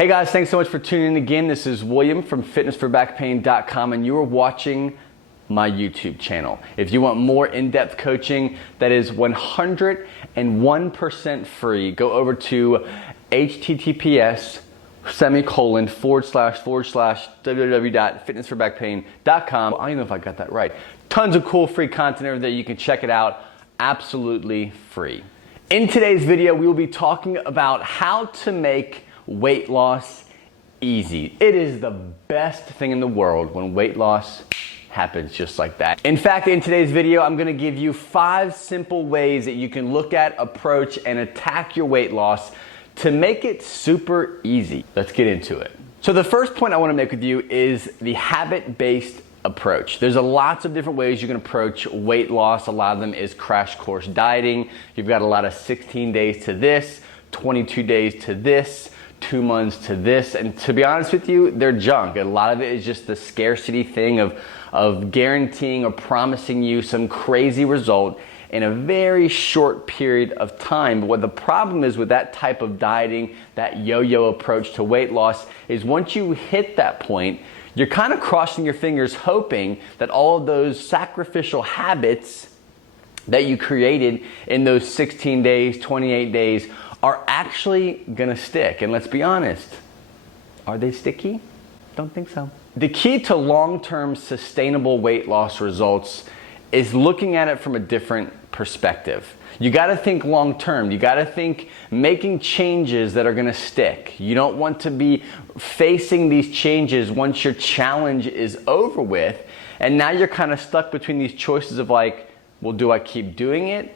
Hey guys, thanks so much for tuning in again. This is William from fitnessforbackpain.com and you are watching my YouTube channel. If you want more in-depth coaching that is 101% free, go over to https://www.fitnessforbackpain.com. I don't even know if I got that right. Tons of cool free content over there. You can check it out absolutely free. In today's video, we will be talking about how to make weight loss easy. It is the best thing in the world when weight loss happens just like that. In fact, in today's video, I'm gonna give you 5 simple ways that you can look at, approach, and attack your weight loss to make it super easy. Let's get into it. So the first point I wanna make with you is the habit-based approach. There's lots of different ways you can approach weight loss. A lot of them is crash course dieting. You've got a lot of 16 days to this, 22 days to this, 2 months to this, and to be honest with you, they're junk. A lot of it is just the scarcity thing of guaranteeing or promising you some crazy result in a very short period of time. But what the problem is with that type of dieting, that yo-yo approach to weight loss, is once you hit that point, you're kind of crossing your fingers hoping that all of those sacrificial habits that you created in those 16 days, 28 days are actually gonna stick. And let's be honest, are they sticky? Don't think so. The key to long-term sustainable weight loss results is looking at it from a different perspective. You gotta think long-term. You gotta think making changes that are gonna stick. You don't want to be facing these changes once your challenge is over with, and now you're kind of stuck between these choices of like, well, do I keep doing it?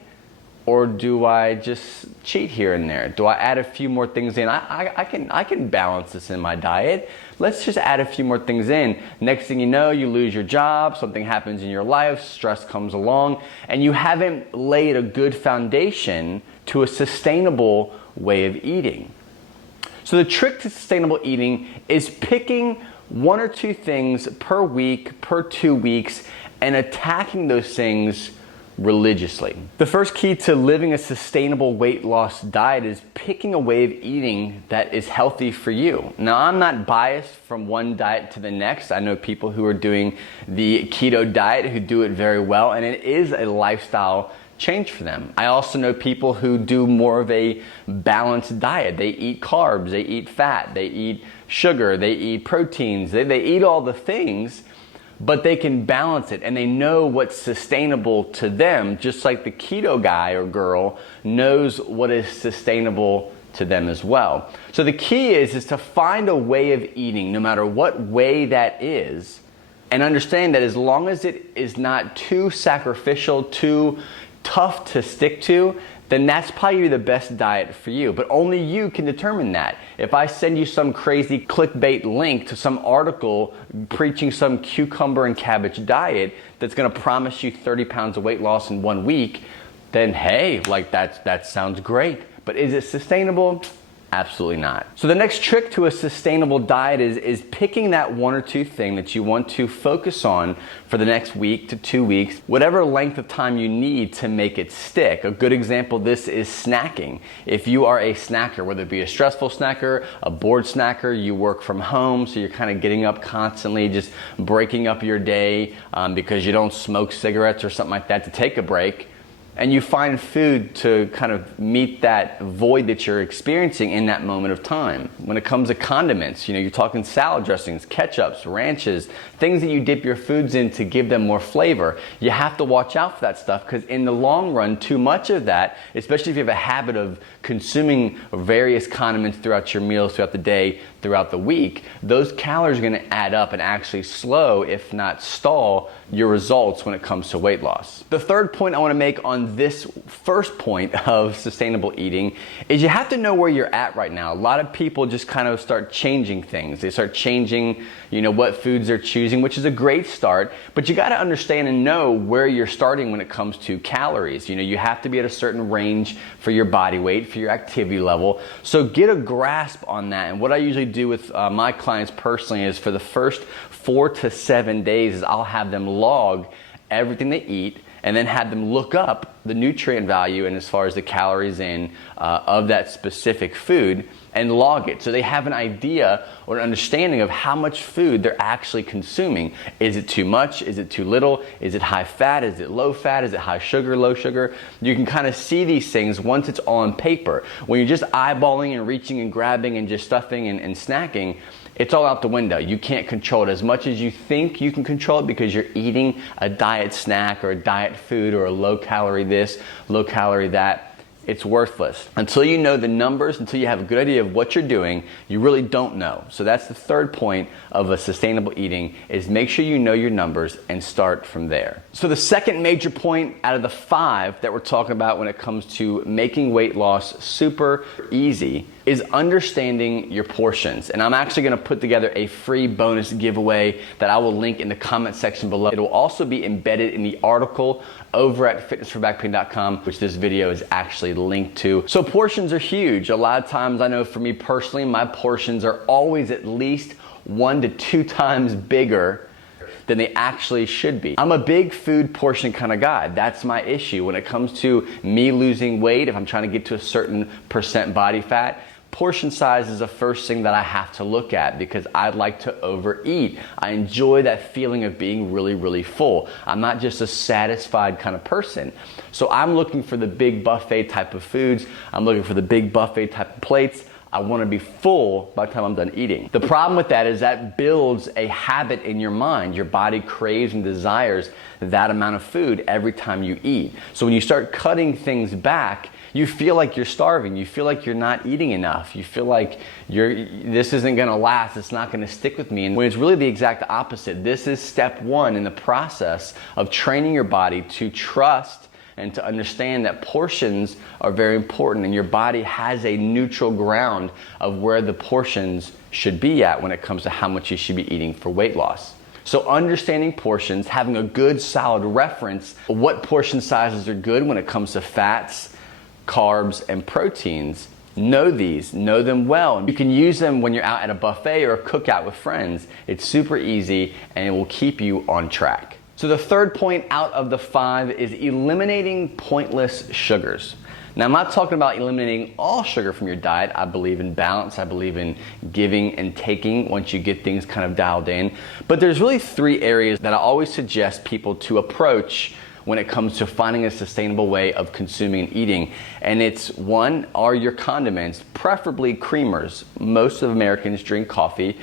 Or do I just cheat here and there? Do I add a few more things in? I can balance this in my diet. Let's just add a few more things in. Next thing you know, you lose your job, something happens in your life, stress comes along, and you haven't laid a good foundation to a sustainable way of eating. So the trick to sustainable eating is picking 1 or 2 things per week, per 2 weeks, and attacking those things religiously. The first key to living a sustainable weight loss diet is picking a way of eating that is healthy for you. Now, I'm not biased from one diet to the next. I know people who are doing the keto diet who do it very well, and it is a lifestyle change for them. I also know people who do more of a balanced diet. They eat carbs, they eat fat, they eat sugar, they eat proteins, they eat all the things, but they can balance it and they know what's sustainable to them, just like the keto guy or girl knows what is sustainable to them as well. So the key is to find a way of eating, no matter what way that is, and understand that as long as it is not too sacrificial, too tough to stick to, then that's probably the best diet for you. But only you can determine that. If I send you some crazy clickbait link to some article preaching some cucumber and cabbage diet that's gonna promise you 30 pounds of weight loss in 1 week, then hey, like that sounds great. But is it sustainable? Absolutely not. So the next trick to a sustainable diet is picking that 1 or 2 thing that you want to focus on for the next week to 2 weeks, whatever length of time you need to make it stick. A good example of this is snacking. If you are a snacker, whether it be a stressful snacker, a bored snacker, you work from home, so you're kind of getting up constantly, just breaking up your day because you don't smoke cigarettes or something like that to take a break, and you find food to kind of meet that void that you're experiencing in that moment of time. When it comes to condiments, you're talking salad dressings, ketchups, ranches, things that you dip your foods in to give them more flavor. You have to watch out for that stuff because in the long run, too much of that, especially if you have a habit of consuming various condiments throughout your meals, throughout the day, throughout the week, those calories are gonna add up and actually slow, if not stall, your results when it comes to weight loss. The third point I wanna make on this first point of sustainable eating is you have to know where you're at right now. A lot of people just kind of start changing things. They start changing, what foods they're choosing, which is a great start, but you gotta understand and know where you're starting when it comes to calories. You have to be at a certain range for your body weight, for your activity level. So get a grasp on that. And what I usually do with my clients personally is for the first 4 to 7 days is I'll have them log everything they eat and then have them look up the nutrient value and as far as the calories in of that specific food and log it. So they have an idea or an understanding of how much food they're actually consuming. Is it too much? Is it too little? Is it high fat? Is it low fat? Is it high sugar, low sugar? You can kind of see these things once it's on paper. When you're just eyeballing and reaching and grabbing and just stuffing and snacking, it's all out the window. You can't control it as much as you think you can control it because you're eating a diet snack or a diet food or a low calorie this, low calorie that. It's worthless. Until you know the numbers, until you have a good idea of what you're doing, you really don't know. So that's the third point of a sustainable eating, is make sure you know your numbers and start from there. So the second major point out of the 5 that we're talking about when it comes to making weight loss super easy is understanding your portions. And I'm actually gonna put together a free bonus giveaway that I will link in the comment section below. It will also be embedded in the article over at fitnessforbackpain.com, which this video is actually linked to. So portions are huge. A lot of times, I know for me personally, my portions are always at least 1 to 2 times bigger than they actually should be. I'm a big food portion kind of guy. That's my issue. When it comes to me losing weight, if I'm trying to get to a certain % body fat, portion size is the first thing that I have to look at because I'd like to overeat. I enjoy that feeling of being really, really full. I'm not just a satisfied kind of person. So I'm looking for the big buffet type of foods. I'm looking for the big buffet type of plates. I want to be full by the time I'm done eating. The problem with that is that builds a habit in your mind. Your body craves and desires that amount of food every time you eat. So when you start cutting things back, you feel like you're starving. You feel like you're not eating enough. You feel like this isn't gonna last. It's not gonna stick with me. And when it's really the exact opposite. This is step 1 in the process of training your body to trust and to understand that portions are very important and your body has a neutral ground of where the portions should be at when it comes to how much you should be eating for weight loss. So understanding portions, having a good solid reference, what portion sizes are good when it comes to fats, carbs, and proteins. Know these, know them well. You can use them when you're out at a buffet or a cookout with friends. It's super easy and it will keep you on track. So the third point out of the 5 is eliminating pointless sugars. Now I'm not talking about eliminating all sugar from your diet. I believe in balance. I believe in giving and taking once you get things kind of dialed in. But there's really 3 areas that I always suggest people to approach when it comes to finding a sustainable way of consuming and eating. And it's 1, are your condiments, preferably creamers. Most of Americans drink coffee.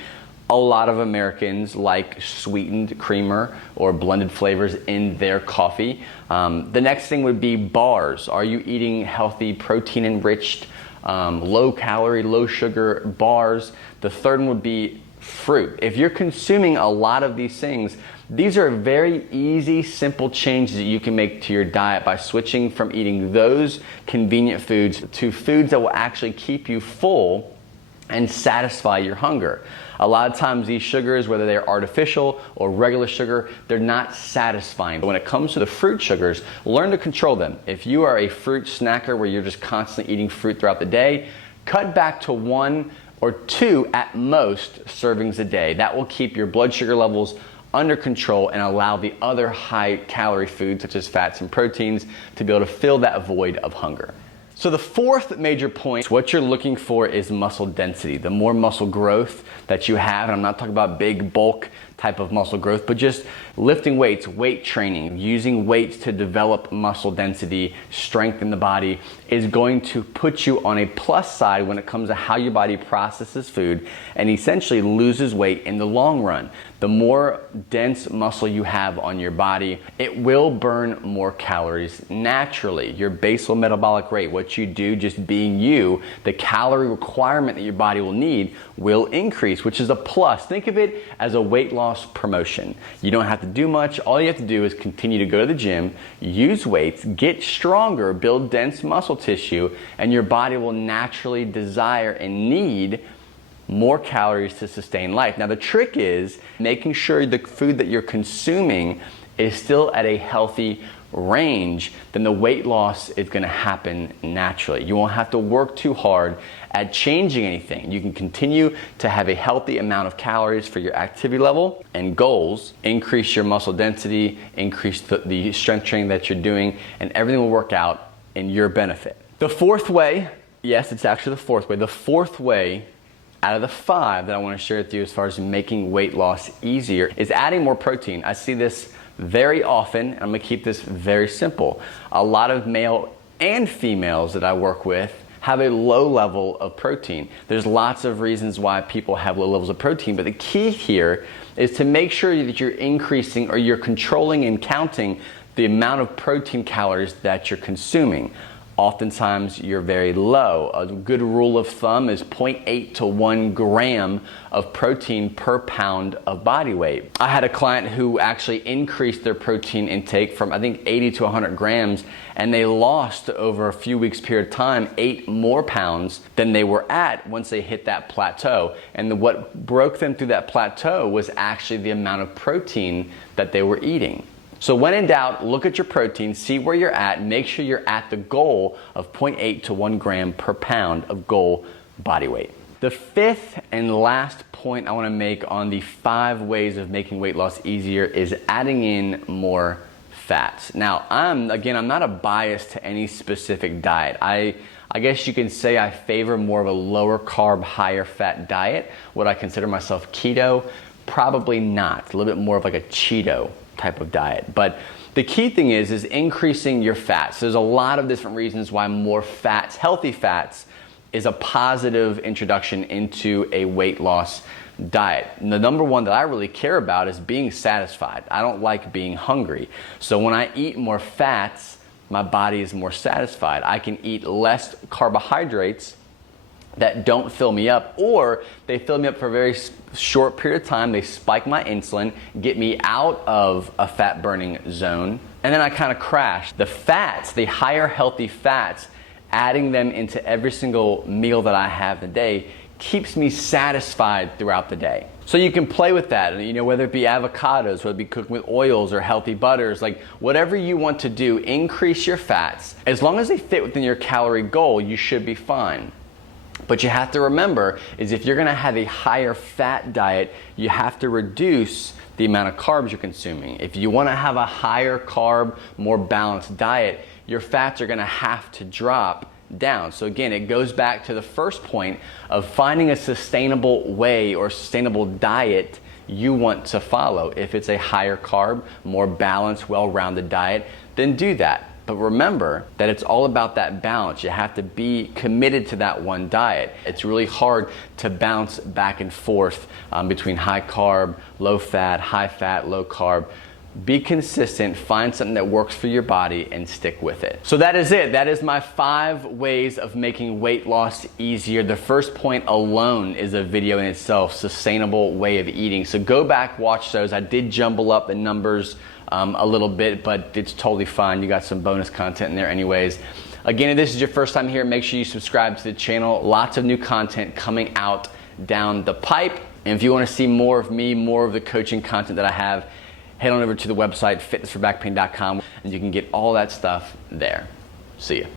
A lot of Americans like sweetened creamer or blended flavors in their coffee. The next thing would be bars. Are you eating healthy, protein enriched, low calorie, low sugar bars? The third one would be fruit. If you're consuming a lot of these things, these are very easy, simple changes that you can make to your diet by switching from eating those convenient foods to foods that will actually keep you full and satisfy your hunger. A lot of times these sugars, whether they're artificial or regular sugar, they're not satisfying. But when it comes to the fruit sugars, learn to control them. If you are a fruit snacker where you're just constantly eating fruit throughout the day, cut back to 1 or 2 at most servings a day. That will keep your blood sugar levels under control and allow the other high calorie foods such as fats and proteins to be able to fill that void of hunger. So the 4th major point, what you're looking for is muscle density. The more muscle growth that you have, and I'm not talking about big bulk type of muscle growth, but just lifting weights, weight training, using weights to develop muscle density, strength in the body is going to put you on a plus side when it comes to how your body processes food and essentially loses weight in the long run. The more dense muscle you have on your body, it will burn more calories naturally. Your basal metabolic rate, what you do just being you, the calorie requirement that your body will need will increase, which is a plus. Think of it as a weight loss promotion. You don't have to do much. All you have to do is continue to go to the gym, use weights, get stronger, build dense muscle tissue, and your body will naturally desire and need more calories to sustain life. Now the trick is making sure the food that you're consuming is still at a healthy range, then the weight loss is going to happen naturally. You won't have to work too hard at changing anything. You can continue to have a healthy amount of calories for your activity level and goals, increase your muscle density, increase the strength training that you're doing, and everything will work out in your benefit. The fourth way, yes, it's actually the fourth way. The fourth way out of the 5 that I want to share with you as far as making weight loss easier is adding more protein. I see this very often, and I'm going to keep this very simple. A lot of male and females that I work with have a low level of protein. There's lots of reasons why people have low levels of protein, but the key here is to make sure that you're increasing or you're controlling and counting the amount of protein calories that you're consuming. Oftentimes you're very low. A good rule of thumb is 0.8 to 1 gram of protein per pound of body weight. I had a client who actually increased their protein intake from I think 80 to 100 grams, and they lost over a few weeks period of time 8 more pounds than they were at once they hit that plateau. And what broke them through that plateau was actually the amount of protein that they were eating. So when in doubt, look at your protein, see where you're at, make sure you're at the goal of 0.8 to 1 gram per pound of goal body weight. The fifth and last point I want to make on the 5 ways of making weight loss easier is adding in more fats. Now, I'm not a bias to any specific diet. I guess you can say I favor more of a lower carb, higher fat diet. Would I consider myself keto? Probably not. A little bit more of like a Cheeto type of diet. But the key thing is increasing your fats. There's a lot of different reasons why more fats, healthy fats, is a positive introduction into a weight loss diet. And the number one that I really care about is being satisfied. I don't like being hungry. So when I eat more fats, my body is more satisfied. I can eat less carbohydrates that don't fill me up, or they fill me up for a very short period of time. They spike my insulin, get me out of a fat burning zone, and then I kind of crash. The fats, the higher healthy fats, adding them into every single meal that I have in the day keeps me satisfied throughout the day. So you can play with that, whether it be avocados, whether it be cooking with oils or healthy butters, like whatever you want to do, increase your fats. As long as they fit within your calorie goal, you should be fine. But you have to remember is if you're going to have a higher fat diet, you have to reduce the amount of carbs you're consuming. If you want to have a higher carb, more balanced diet, your fats are going to have to drop down. So again, it goes back to the first point of finding a sustainable way or sustainable diet you want to follow. If it's a higher carb, more balanced, well-rounded diet, then do that. But remember that it's all about that balance. You have to be committed to that one diet. It's really hard to bounce back and forth between high carb, low fat, high fat, low carb. Be consistent, find something that works for your body and stick with it. So that is it. That is my 5 ways of making weight loss easier. The first point alone is a video in itself, sustainable way of eating. So go back, watch those. I did jumble up the numbers a little bit, but it's totally fine. You got some bonus content in there anyways. Again, if this is your first time here, make sure you subscribe to the channel. Lots of new content coming out down the pipe. And if you want to see more of me, more of the coaching content that I have, head on over to the website, fitnessforbackpain.com, and you can get all that stuff there. See ya.